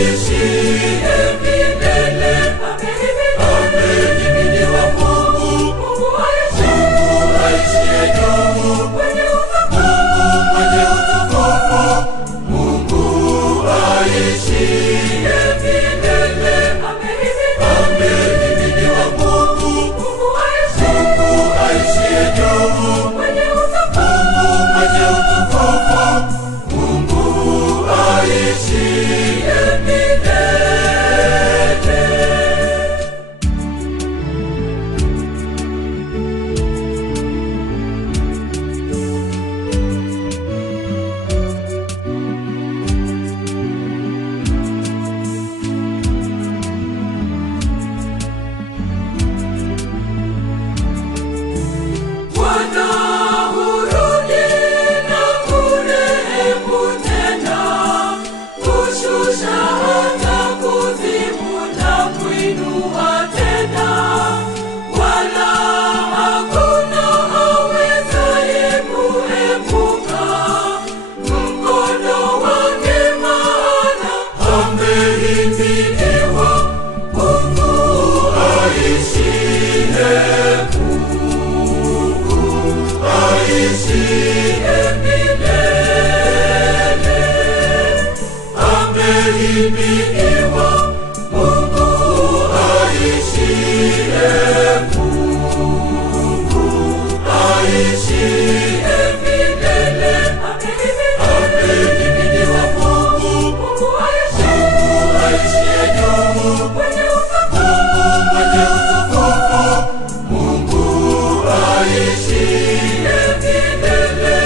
aishie milele. Amehimidiwa Mungu, Mungu aishie juu, Mungu mwenye utukufu, Mungu aishie milele. Amehimidiwa Mungu, Mungu aishie juu, Mungu mwenye utukufu, Mungu aishie milele. Bwana hurudi na kurehemu tena, kushusha hata kuzimu na kuinua tena. Wala hakuna awezaye kuepuka mkono wake, maana amehimidiwa Mungu aishie, aishie milele. Amehimidiwa Mungu aishie, Mungu aishie milele. Amehimidiwa Mungu, Mungu aishie juu, Mungu mwenye utukufu, Mungu aishie milele.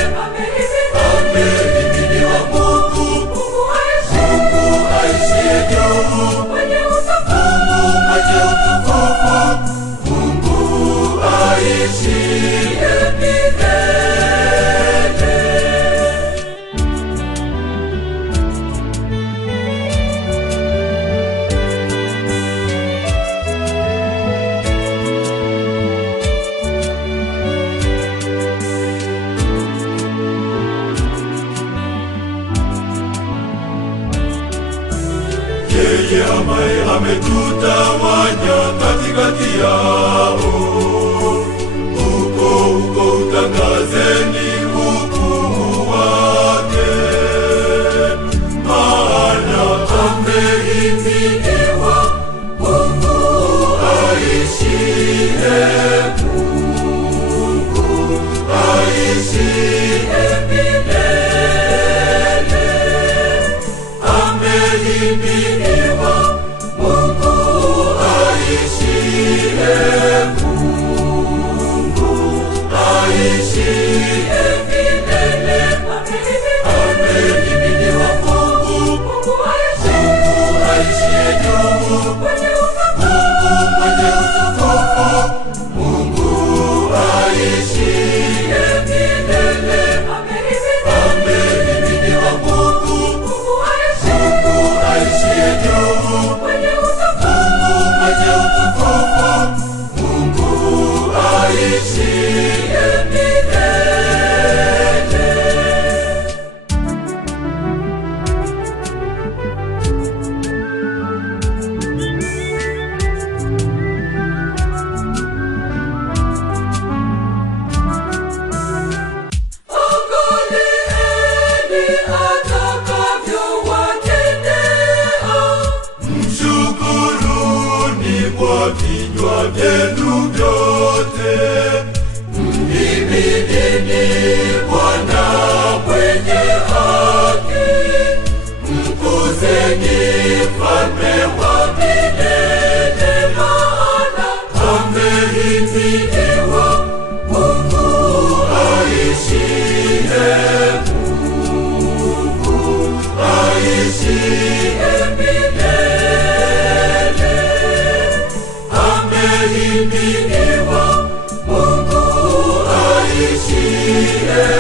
Amehimidiwa Mungu, Mungu aishie juu, Mungu mwenye utukufu, Mungu aishie milele. Yeye ambaye ametutawanya katikati yao, huko utangazeni ukuu wake. Maana amehimidiwa Mungu aishie, Mungu aishie milele. Amehimidiwa Mungu aishie, Mungu aishie milele. Amehimidiwa Mungu, Mungu aishie juu, Mungu mwenye utukufu, Mungu aishie milele. Amehimidiwa Mungu, Mungu aishie juu, Mungu mwenye utukufu, Mungu aishie milele. Angalieni atakavyowatendea, mshukuruni kwa vinywa vyenu vyote. Mhimidini Bwana mwenye haki, mkuzeni Mfalme wa milele. Maana amehimidiwa Mungu aishie, Mungu aishie milele. Amehimidiwa Mungu aishie,